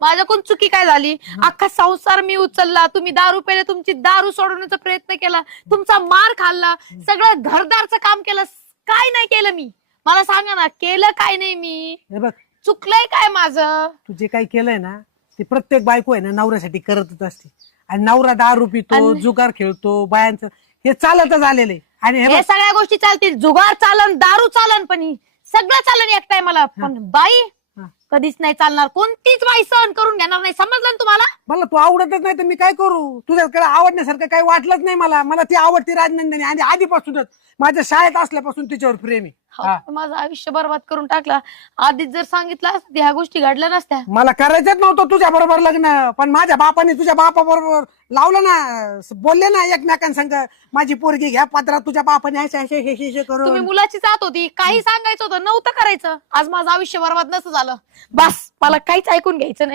माझ्याकडून चुकी काय झाली? अख्खा संसार मी उचलला, तुम्ही दारू पेले, तुमची दारू सोडवण्याचा प्रयत्न केला, तुमचा मार खाल्ला, सगळं घरदारचं काम केलं, काय नाही केलं मी? मला सांगा ना, केलं काय नाही मी? हे बघ, चुकलंय काय माझं? तू जे काही केलंय ना ते प्रत्येक बायको आहे ना नवऱ्यासाठी करतच असते. आणि नवरा दारू पितो, जुगार खेळतो, बायांचं हे चालतच आलेलं आहे. आणि हे हे सगळ्या गोष्टी चालतील, जुगार चालन, दारू चालन, पण ही सगळं चालन एक टायमाला. पण बाई कधीच नाही चालणार. कोणतीच बाई सहन करून घेणार नाही. समजलं ना तुम्हाला? मला तू आवडतच नाही तर मी काय करू? तुझ्याकडे आवडण्यासारखं काही वाटलंच नाही मला. मला ती आवडती राजनंदिनी आणि आधीपासूनच माझ्या शाळेत असल्यापासून तिच्यावर प्रेम आहे. माझं आयुष्य बरबाद करून टाकला. आधीच जर सांगितलं असतं ह्या गोष्टी घडल्या नसत्या. मला करायचंच नव्हतं तुझ्या बरोबर लग्न, पण माझ्या बापाने तुझ्या बापा बरोबर लावलं ना, बोलले ना एकमेकांसंग माझी पोरगी घ्या पत्रा, तुझ्या बापाने हे करून. तुम्ही मुलाची जात होती, काही सांगायचं होतं, नव्हतं करायचं. आज माझं आयुष्य बरबाद नसतं झालं. बस मला काहीच ऐकून घ्यायचं नाही.